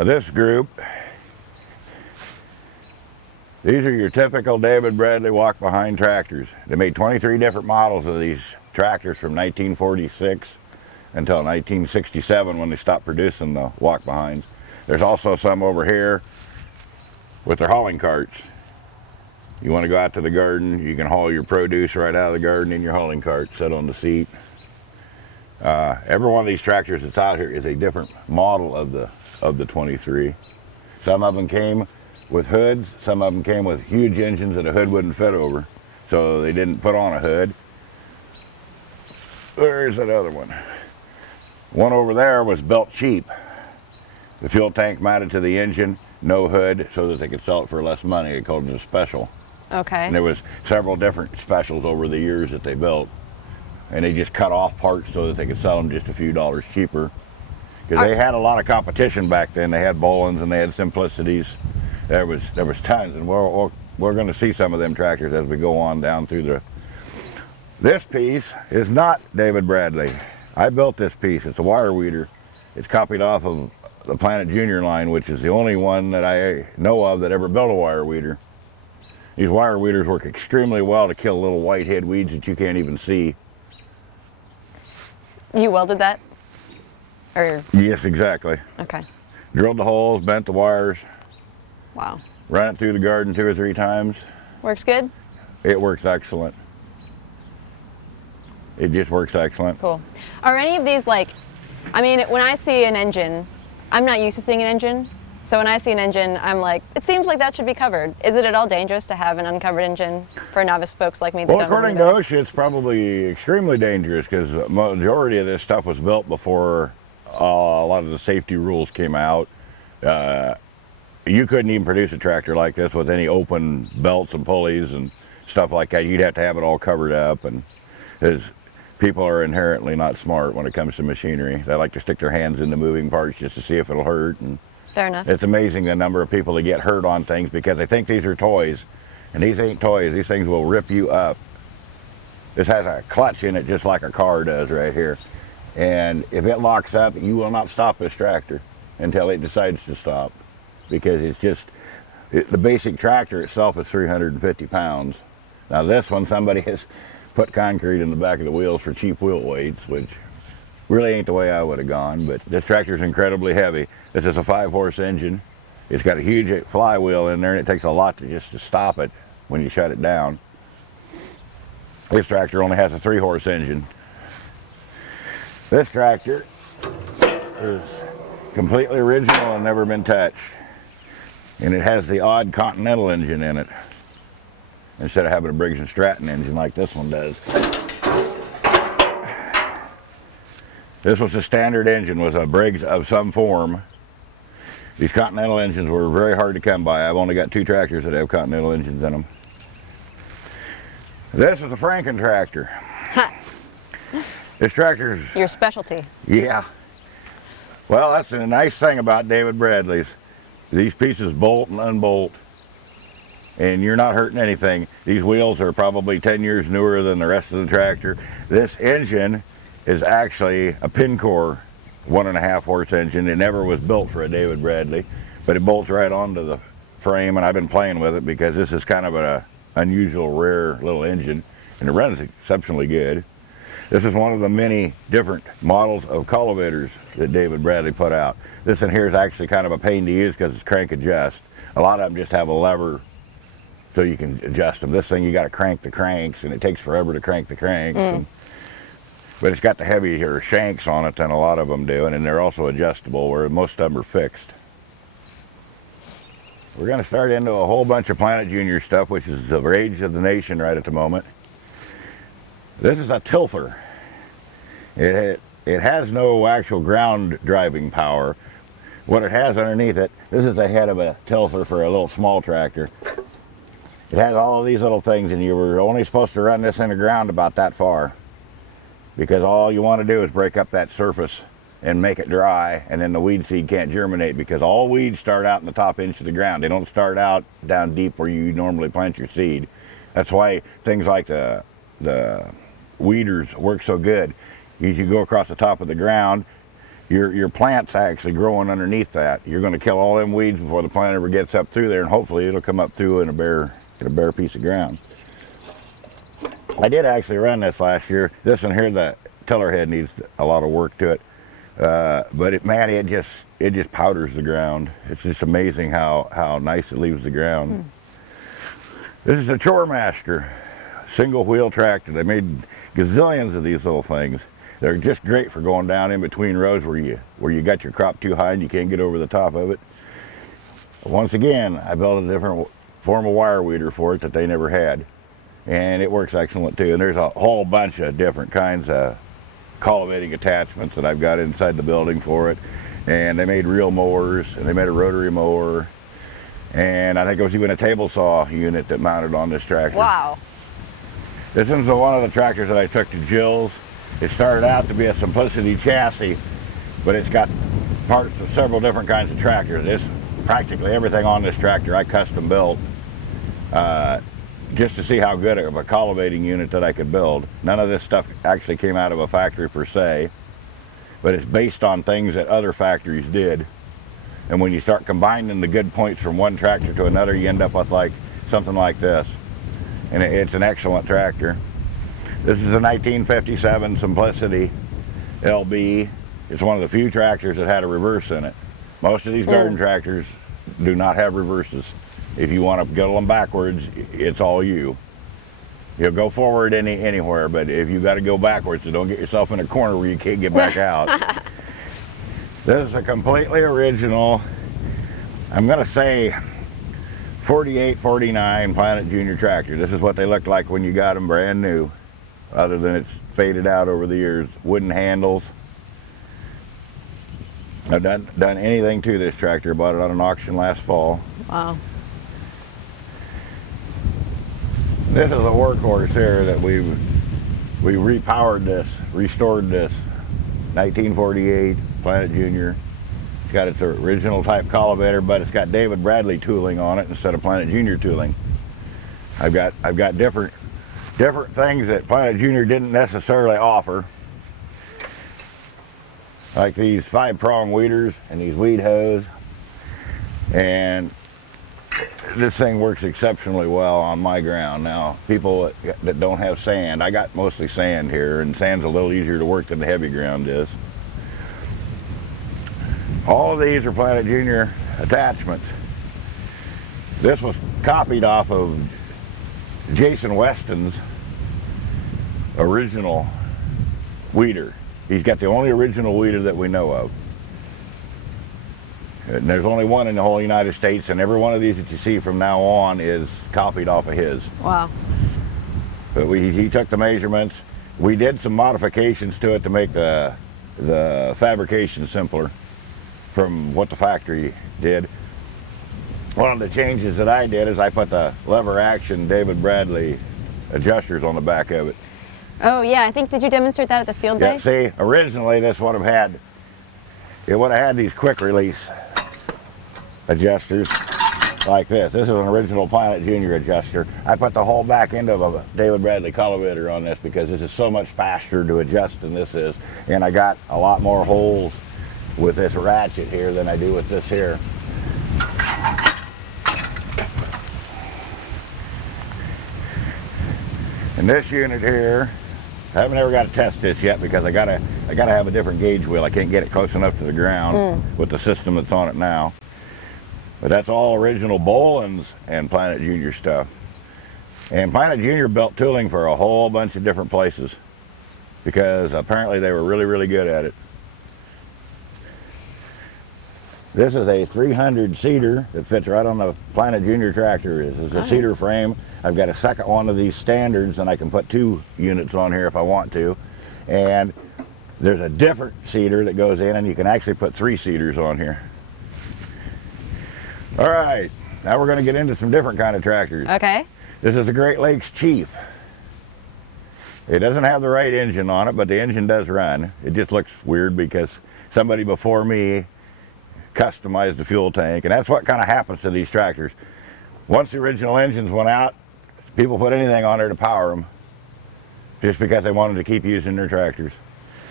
Now this group, these are your typical David Bradley walk-behind tractors. They made 23 different models of these tractors from 1946 until 1967 when they stopped producing the walk-behinds. There's also some over here with their hauling carts. You want to go out to the garden, you can haul your produce right out of the garden in your hauling cart, sit on the seat. Every one of these tractors that's out here is a different model of the 23. Some of them came with hoods, some of them came with huge engines that a hood wouldn't fit over, so they didn't put on a hood. There's another one. One over there was built cheap. The fuel tank mounted to the engine, no hood, so that they could sell it for less money. They called it a special. Okay. And there was several different specials over the years that they built. And they just cut off parts so that they could sell them just a few dollars cheaper. Because they had a lot of competition back then. They had Bolens and they had Simplicities. There was tons, and we're going to see some of them tractors as we go on down through the... This piece is not David Bradley. I built this piece. It's a wire weeder. It's copied off of the Planet Junior line, which is the only one that I know of that ever built a wire weeder. These wire weeders work extremely well to kill little whitehead weeds that you can't even see. You welded that? Or... Yes, exactly. Okay. Drilled the holes, bent the wires. Wow. Ran it through the garden 2 or 3 times. Works good? It works excellent. It just works excellent. Cool. Are any of these like, I mean, when I see an engine, I'm not used to seeing an engine. So when I see an engine, I'm like, it seems like that should be covered. Is it at all dangerous to have an uncovered engine for novice folks like me that Well, don't according to OSHA, it's probably extremely dangerous because the majority of this stuff was built before a lot of the safety rules came out. You couldn't even produce a tractor like this with any open belts and pulleys and stuff like that. You'd have to have it all covered up, and because people are inherently not smart when it comes to machinery. They like to stick their hands into moving parts just to see if it'll hurt. And fair enough. it's amazing the number of people that get hurt on things because they think these are toys, and these ain't toys. These things will rip you up. This has a clutch in it just like a car does right here. And if it locks up, you will not stop this tractor until it decides to stop, because it's just, the basic tractor itself is 350 pounds. Now this one, somebody has put concrete in the back of the wheels for cheap wheel weights, which really ain't the way I would have gone, but this tractor is incredibly heavy. This is a 5-horse engine. It's got a huge flywheel in there, and it takes a lot to stop it when you shut it down. This tractor only has a 3-horse engine. This tractor is completely original and never been touched. And it has the odd Continental engine in it, instead of having a Briggs & Stratton engine like this one does. This was a standard engine with a Briggs of some form. These Continental engines were very hard to come by. I've only got 2 tractors that have Continental engines in them. This is a Franken tractor. This tractor's... Your specialty. Yeah. Well, that's the nice thing about David Bradley's. These pieces bolt and unbolt, and you're not hurting anything. These wheels are probably 10 years newer than the rest of the tractor. This engine is actually a Pincor 1.5-horse engine. It never was built for a David Bradley, but it bolts right onto the frame, and I've been playing with it because this is kind of an unusual, rare little engine, and it runs exceptionally good. This is one of the many different models of cultivators that David Bradley put out. This one here is actually kind of a pain to use because it's crank adjust. A lot of them just have a lever so you can adjust them. This thing, you got to crank the cranks, and it takes forever to crank the cranks. But it's got the heavier shanks on it than a lot of them do, and they're also adjustable, where most of them are fixed. We're going to start into a whole bunch of Planet Junior stuff, which is the rage of the nation right at the moment. This is a tilther. It has no actual ground driving power. What it has underneath it, this is the head of a tilther for a little small tractor. It has all of these little things, and you were only supposed to run this in the ground about that far, because all you want to do is break up that surface and make it dry, and then the weed seed can't germinate, because all weeds start out in the top inch of the ground. They don't start out down deep where you normally plant your seed. That's why things like the weeders work so good. You go across the top of the ground, your plant's actually growing underneath that. You're going to kill all them weeds before the plant ever gets up through there, and hopefully it'll come up through in a bare piece of ground. I did actually run this last year. This one here, the tiller head needs a lot of work to it, but man, it just powders the ground. It's just amazing how nice it leaves the ground. This is a Chore Master single wheel tractor. They made gazillions of these little things. They're just great for going down in between rows where you got your crop too high and you can't get over the top of it. Once again, I built a different form of wire weeder for it that they never had, and it works excellent too. And there's a whole bunch of different kinds of cultivating attachments that I've got inside the building for it. And they made reel mowers, and they made a rotary mower, and I think there was even a table saw unit that mounted on this tractor. Wow. This is one of the tractors that I took to Jill's. It started out to be a Simplicity chassis, but it's got parts of several different kinds of tractors. Practically everything on this tractor I custom built just to see how good of a cultivating unit that I could build. None of this stuff actually came out of a factory per se, but it's based on things that other factories did. And when you start combining the good points from one tractor to another, you end up with something like this. And it's an excellent tractor. This is a 1957 Simplicity LB. It's one of the few tractors that had a reverse in it. Most of these garden tractors do not have reverses. If you want to go them backwards, it's all you. You'll go forward anywhere, but if you got to go backwards, so don't get yourself in a corner where you can't get back out. This is a completely original, I'm going to say 48, 49 Planet Junior tractor. This is what they looked like when you got them brand new, other than it's faded out over the years. Wooden handles. I've done anything to this tractor. Bought it on an auction last fall. Wow. This is a workhorse here that we repowered this, restored this. 1948 Planet Junior. It's got its original type cultivator, but it's got David Bradley tooling on it instead of Planet Junior tooling. I've got different things that Planet Junior didn't necessarily offer, like these 5-prong weeders and these weed hoes. And this thing works exceptionally well on my ground. Now, people that don't have sand, I got mostly sand here, and sand's a little easier to work than the heavy ground is. All of these are Planet Junior attachments. This was copied off of Jason Weston's original weeder. He's got the only original weeder that we know of. And there's only one in the whole United States, and every one of these that you see from now on is copied off of his. Wow. But he took the measurements. We did some modifications to it to make the fabrication simpler from what the factory did. One of the changes that I did is I put the lever action David Bradley adjusters on the back of it. Oh yeah, I think, did you demonstrate that at the field day? Yeah, see, originally this would have had these quick release adjusters like this. This is an original Planet Junior adjuster. I put the whole back end of a David Bradley cultivator on this because this is so much faster to adjust than this is. And I got a lot more holes with this ratchet here than I do with this here. And this unit here, I haven't ever got to test this yet because I gotta have a different gauge wheel. I can't get it close enough to the ground with the system that's on it now. But that's all original Bolens and Planet Junior stuff. And Planet Junior built tooling for a whole bunch of different places because apparently they were really, really good at it. This is a 300 seater that fits right on the Planet Junior tractor. It's a cedar frame. I've got a second one of these standards, and I can put 2 units on here if I want to. And there's a different seater that goes in, and you can actually put 3 seaters on here. All right, now we're going to get into some different kind of tractors. Okay. This is a Great Lakes Chief. It doesn't have the right engine on it, but the engine does run. It just looks weird because somebody before me customized the fuel tank, and that's what kind of happens to these tractors. Once the original engines went out, people put anything on there to power them just because they wanted to keep using their tractors.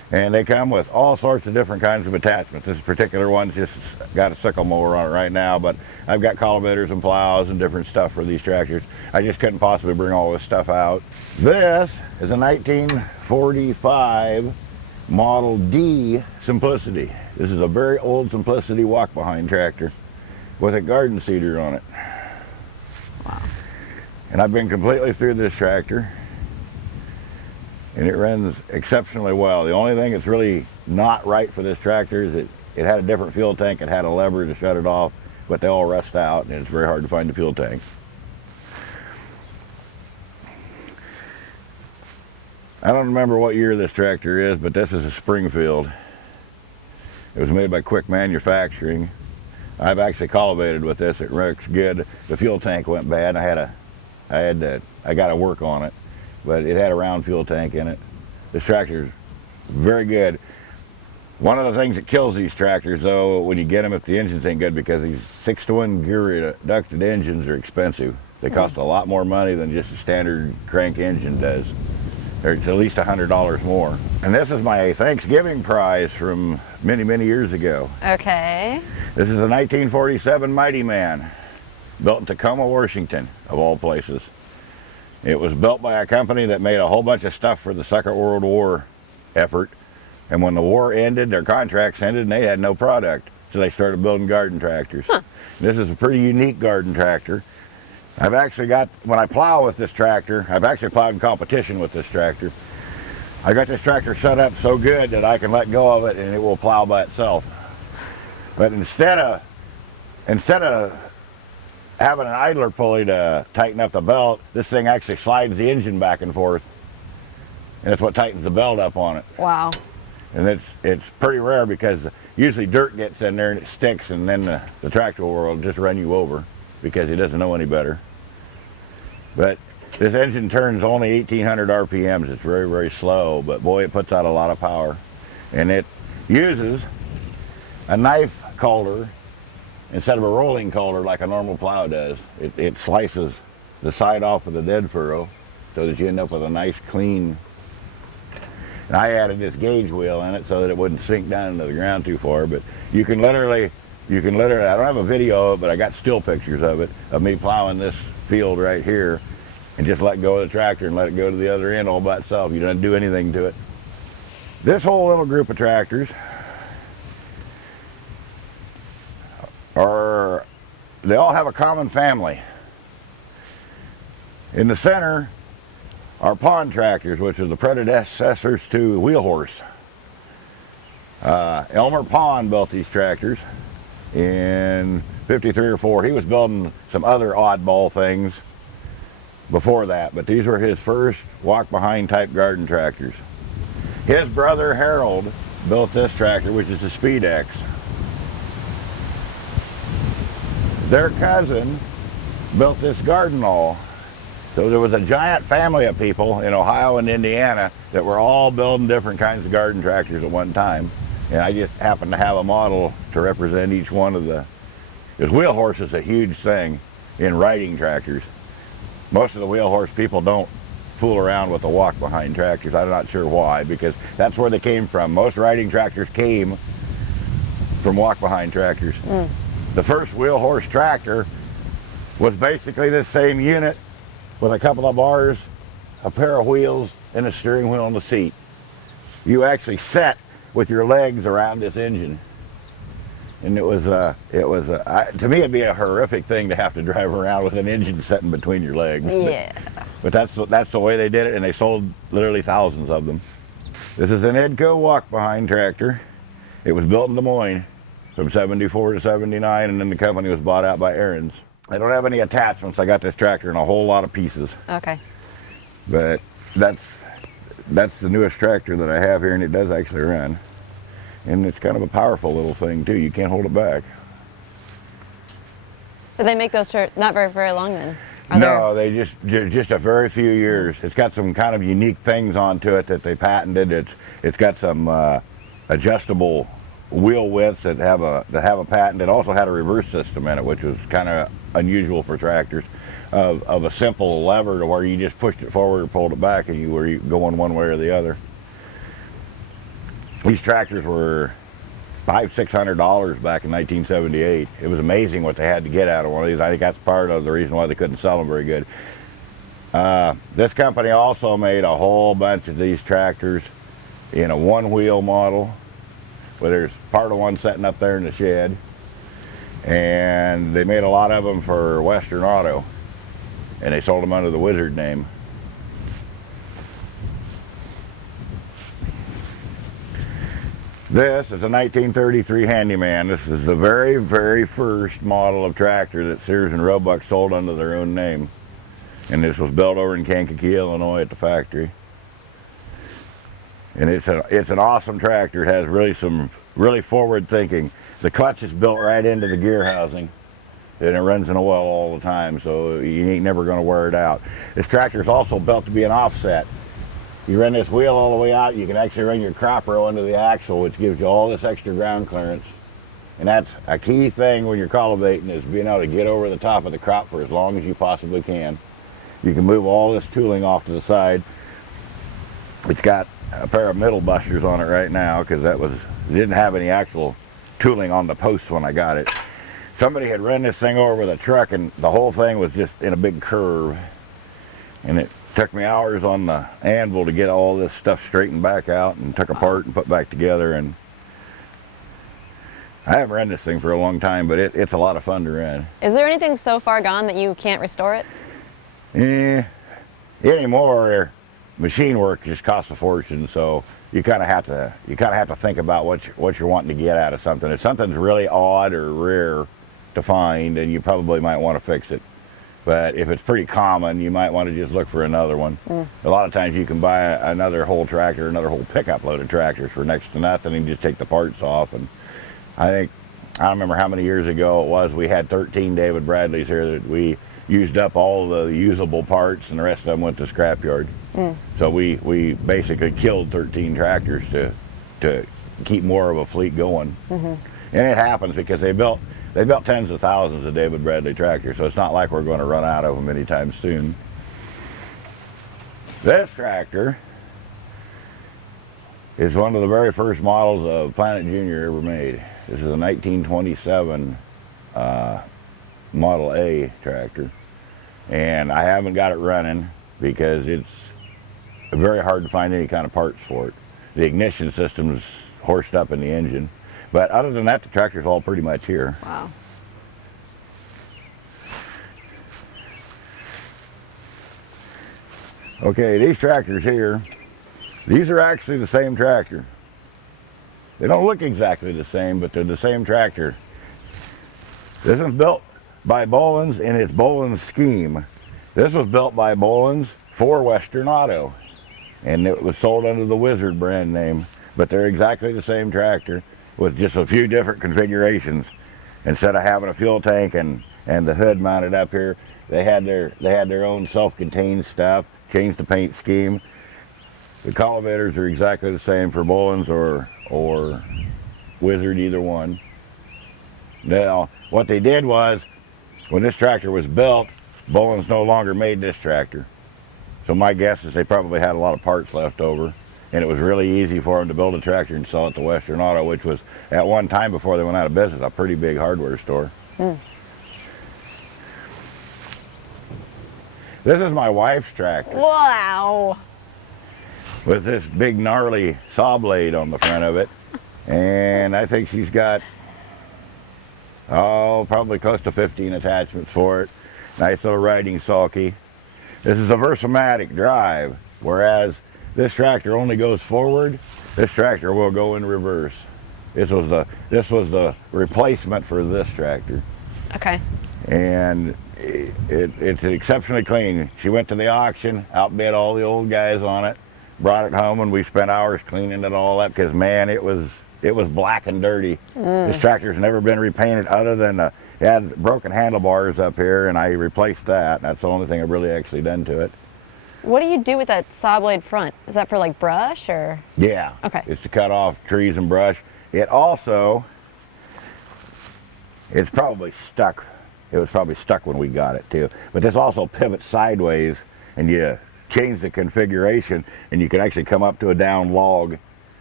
And they come with all sorts of different kinds of attachments. This particular one's just got a sickle mower on it right now, but I've got cultivators and plows and different stuff for these tractors. I just couldn't possibly bring all this stuff out. This is a 1945 Model D Simplicity. This is a very old Simplicity walk-behind tractor with a garden seeder on it. Wow. And I've been completely through this tractor, and it runs exceptionally well. The only thing that's really not right for this tractor is it had a different fuel tank. It had a lever to shut it off, but they all rust out, and it's very hard to find the fuel tank. I don't remember what year this tractor is, but this is a Springfield. It was made by Quick Manufacturing. I've actually cultivated with this. It works good. The fuel tank went bad. I got to work on it, but it had a round fuel tank in it. This tractor is very good. One of the things that kills these tractors, though, when you get them, if the engines ain't good, because these 6-to-1 gear ducted engines are expensive. They cost a lot more money than just a standard crank engine does. It's at least $100 more. And this is my Thanksgiving prize from many, many years ago. Okay. This is a 1947 Mighty Man, built in Tacoma, Washington, of all places. It was built by a company that made a whole bunch of stuff for the Second World War effort. And when the war ended, their contracts ended, and they had no product. So they started building garden tractors. Huh. This is a pretty unique garden tractor. I've actually got, when I plow with this tractor, I've actually plowed in competition with this tractor. I got this tractor set up so good that I can let go of it and it will plow by itself. But instead of having an idler pulley to tighten up the belt, this thing actually slides the engine back and forth. And that's what tightens the belt up on it. Wow. And it's pretty rare, because usually dirt gets in there and it sticks, and then the tractor will just run you over because he doesn't know any better. But this engine turns only 1,800 RPMs. It's very, very slow, but boy, it puts out a lot of power. And it uses a knife calder instead of a rolling calder like a normal plow does. It slices the side off of the dead furrow so that you end up with a nice clean. And I added this gauge wheel in it so that it wouldn't sink down into the ground too far. But you can literally, I don't have a video of it, but I got still pictures of it, of me plowing this field right here and just let go of the tractor and let it go to the other end all by itself. You don't do anything to it. This whole little group of tractors they all have a common family. In the center are pond tractors, which are the predecessors to wheel horse. Elmer Pond built these tractors in 53 or 4. He was building some other oddball things before that, but these were his first walk-behind type garden tractors. His brother Harold built this tractor, which is a Speed X. Their cousin built this garden awl. So there was a giant family of people in Ohio and Indiana that were all building different kinds of garden tractors at one time. And I just happened to have a model to represent each one of the, because wheel horse is a huge thing in riding tractors. Most of the wheel horse people don't fool around with the walk-behind tractors. I'm not sure why, because that's where they came from. Most riding tractors came from walk-behind tractors. The first wheel horse tractor was basically this same unit with a couple of bars, a pair of wheels, and a steering wheel on the seat. You actually sat with your legs around this engine. And to me it'd be a horrific thing to have to drive around with an engine sitting between your legs. Yeah. But that's the way they did it, and they sold literally thousands of them. This is an Edco walk-behind tractor. It was built in Des Moines from 74 to 79, and then the company was bought out by Aaron's. I don't have any attachments. I got this tractor in a whole lot of pieces. Okay. But that's the newest tractor that I have here, and it does actually run. And it's kind of a powerful little thing too. You can't hold it back. But they make those not very, very long then? No, they just a very few years. It's got some kind of unique things onto it that they patented. It's got some adjustable wheel widths that have a patent. It also had a reverse system in it, which was kind of unusual for tractors, of a simple lever to where you just pushed it forward or pulled it back and you were going one way or the other. These tractors were $500–600 back in 1978. It was amazing what they had to get out of one of these. I think that's part of the reason why they couldn't sell them very good. This company also made a whole bunch of these tractors in a one-wheel model, where there's part of one sitting up there in the shed, and they made a lot of them for Western Auto, and they sold them under the Wizard name. This is a 1933 Handyman. This is the very, very first model of tractor that Sears and Roebuck sold under their own name. And this was built over in Kankakee, Illinois at the factory. And it's an awesome tractor. It has really some forward thinking. The clutch is built right into the gear housing, and it runs in a well all the time, so you ain't never going to wear it out. This tractor is also built to be an offset. You run this wheel all the way out, you can actually run your crop row into the axle, which gives you all this extra ground clearance. And that's a key thing when you're cultivating, is being able to get over the top of the crop for as long as you possibly can. You can move all this tooling off to the side. It's got a pair of middle busters on it right now, because it didn't have any actual tooling on the posts when I got it. Somebody had run this thing over with a truck, and the whole thing was just in a big curve. And it took me hours on the anvil to get all this stuff straightened back out and took apart and put back together. And I haven't run this thing for a long time, but it's a lot of fun to run. Is there anything so far gone that you can't restore it? Anymore, machine work just costs a fortune, so you kind of have to think about what you're wanting to get out of something. If something's really odd or rare to find, then you probably might want to fix it. But if it's pretty common, you might want to just look for another one. A lot of times you can buy another whole tractor, another whole pickup load of tractors for next to nothing, and just take the parts off. And I don't remember how many years ago it was, we had 13 David Bradleys here that we used up all the usable parts, and the rest of them went to scrapyard. So we basically killed 13 tractors to keep more of a fleet going. And it happens because they built tens of thousands of David Bradley tractors, so it's not like we're going to run out of them anytime soon. This tractor is one of the very first models of Planet Junior ever made. This is a 1927 Model A tractor, and I haven't got it running because it's very hard to find any kind of parts for it. The ignition system's horsed up in the engine. But other than that, the tractor's all pretty much here. Wow. Okay, these tractors here, these are actually the same tractor. They don't look exactly the same, but they're the same tractor. This one's built by Bolens in its Bolens scheme. This was built by Bolens for Western Auto, and it was sold under the Wizard brand name, but they're exactly the same tractor, with just a few different configurations. Instead of having a fuel tank and the hood mounted up here, they had their own self-contained stuff, changed the paint scheme. The cultivators are exactly the same for Bolens or Wizard, either one. Now, what they did was, when this tractor was built, Bolens no longer made this tractor. So my guess is they probably had a lot of parts left over. And it was really easy for them to build a tractor and sell it to Western Auto, which was, at one time before they went out of business, a pretty big hardware store. This is my wife's tractor. Wow. With this big gnarly saw blade on the front of it. And I think she's got, probably close to 15 attachments for it. Nice little riding sulky. This is a Versa-Matic drive, whereas this tractor only goes forward. This tractor will go in reverse. This was the replacement for this tractor. Okay. And it's exceptionally clean. She went to the auction, outbid all the old guys on it, brought it home, and we spent hours cleaning it all up because, man, it was black and dirty. This tractor's never been repainted, other than it had broken handlebars up here, and I replaced that. That's the only thing I've really actually done to it. What do you do with that saw blade front? Is that for like brush or? Yeah. Okay. It's to cut off trees and brush. It's probably stuck. It was probably stuck when we got it too. But this also pivots sideways, and you change the configuration, and you can actually come up to a down log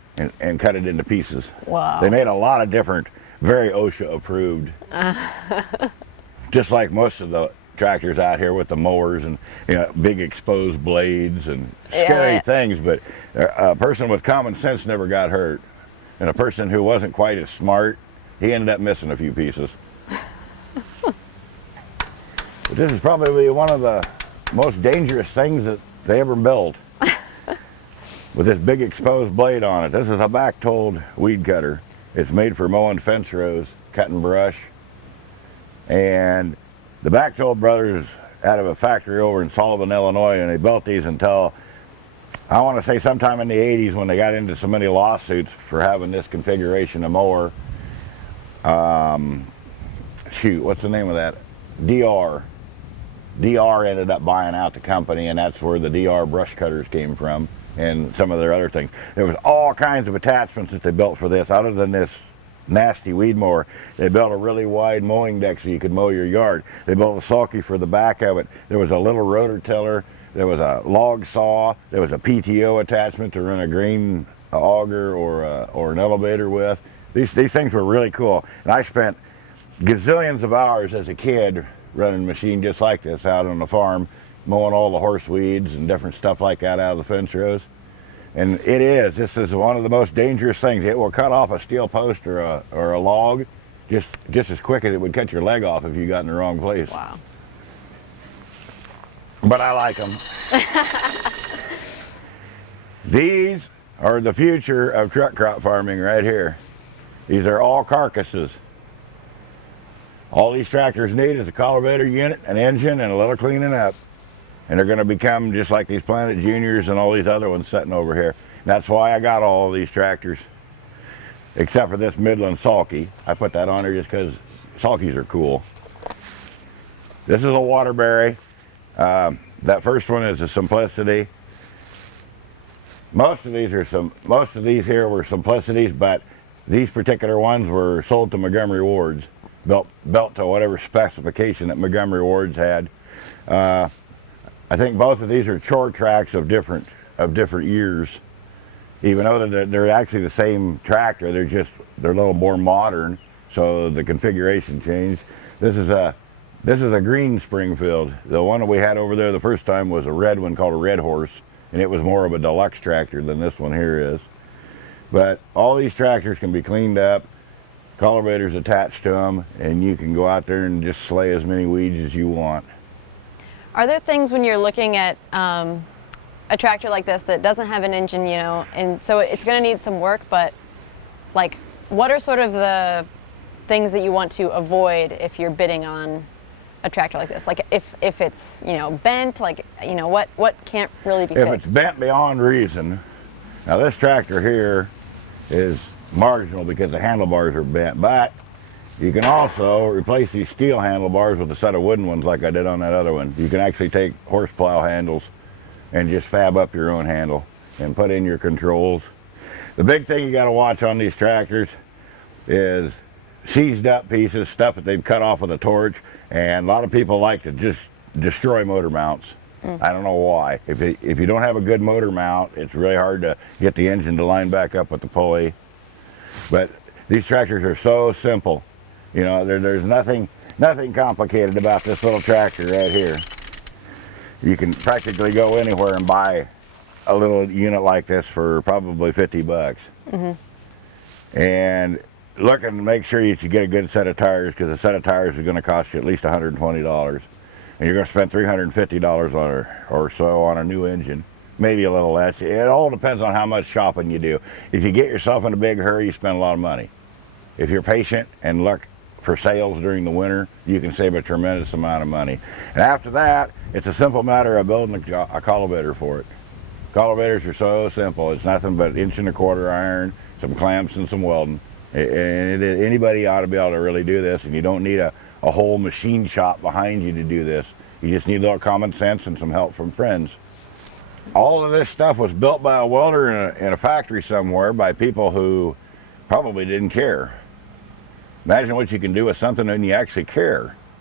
and cut it into pieces. Wow. They made a lot of different, very OSHA approved. Just like most of the tractors out here with the mowers and big exposed blades and scary things, but a person with common sense never got hurt. And a person who wasn't quite as smart, he ended up missing a few pieces. But this is probably one of the most dangerous things that they ever built. With this big exposed blade on it. This is a back-told weed cutter. It's made for mowing fence rows, cutting brush. And the Back-Told brothers out of a factory over in Sullivan, Illinois, and they built these until, I want to say sometime in the 80s when they got into so many lawsuits for having this configuration of mower. Shoot, what's the name of that? DR. DR ended up buying out the company, and that's where the DR brush cutters came from and some of their other things. There was all kinds of attachments that they built for this. Other than this nasty weed mower, they built a really wide mowing deck so you could mow your yard. They built a sulky for the back of it. There was a little rotor tiller. There was a log saw. There was a PTO attachment to run a grain auger or an elevator with. These things were really cool. And I spent gazillions of hours as a kid running a machine just like this out on the farm, mowing all the horse weeds and different stuff like that out of the fence rows. And this is one of the most dangerous things. It will cut off a steel post or a log just as quick as it would cut your leg off if you got in the wrong place. Wow. But I like them. These are the future of truck crop farming right here. These are all carcasses. All these tractors need is a cultivator unit, an engine, and a little cleaning up. And they're going to become just like these Planet Juniors and all these other ones sitting over here. That's why I got all of these tractors, except for this Midland Sulky. I put that on there just because Sulkies are cool. This is a Waterbury. That first one is a Simplicity. Most of these here were Simplicities, but these particular ones were sold to Montgomery Wards, built to whatever specification that Montgomery Wards had. I think both of these are chore tracks of different years, even though they're actually the same tractor. They're a little more modern, so the configuration changed. This is a green Springfield. The one that we had over there the first time was a red one called a Red Horse, and it was more of a deluxe tractor than this one here is. But all these tractors can be cleaned up, cultivators attached to them, and you can go out there and just slay as many weeds as you want. Are there things when you're looking at a tractor like this that doesn't have an engine, and so it's going to need some work, but like, what are sort of the things that you want to avoid if you're bidding on a tractor like this? Like if it's, bent, like, what can't really be fixed? If it's bent beyond reason, now this tractor here is marginal because the handlebars are bent, but you can also replace these steel handlebars with a set of wooden ones like I did on that other one. You can actually take horse plow handles and just fab up your own handle and put in your controls. The big thing you got to watch on these tractors is seized up pieces, stuff that they've cut off with a torch, and a lot of people like to just destroy motor mounts. I don't know why. If you don't have a good motor mount, it's really hard to get the engine to line back up with the pulley. But these tractors are so simple. There's nothing complicated about this little tractor right here. You can practically go anywhere and buy a little unit like this for probably 50 bucks. And look and make sure you get a good set of tires, because a set of tires is going to cost you at least $120. And you're going to spend $350 or so on a new engine, maybe a little less. It all depends on how much shopping you do. If you get yourself in a big hurry, you spend a lot of money. If you're patient and look for sales during the winter, you can save a tremendous amount of money. And after that, it's a simple matter of building a cultivator for it. Cultivators are so simple. It's nothing but 1.25" iron, some clamps, and some welding. And anybody ought to be able to really do this, and you don't need a whole machine shop behind you to do this. You just need a little common sense and some help from friends. All of this stuff was built by a welder in a factory somewhere by people who probably didn't care. Imagine what you can do with something when you actually care.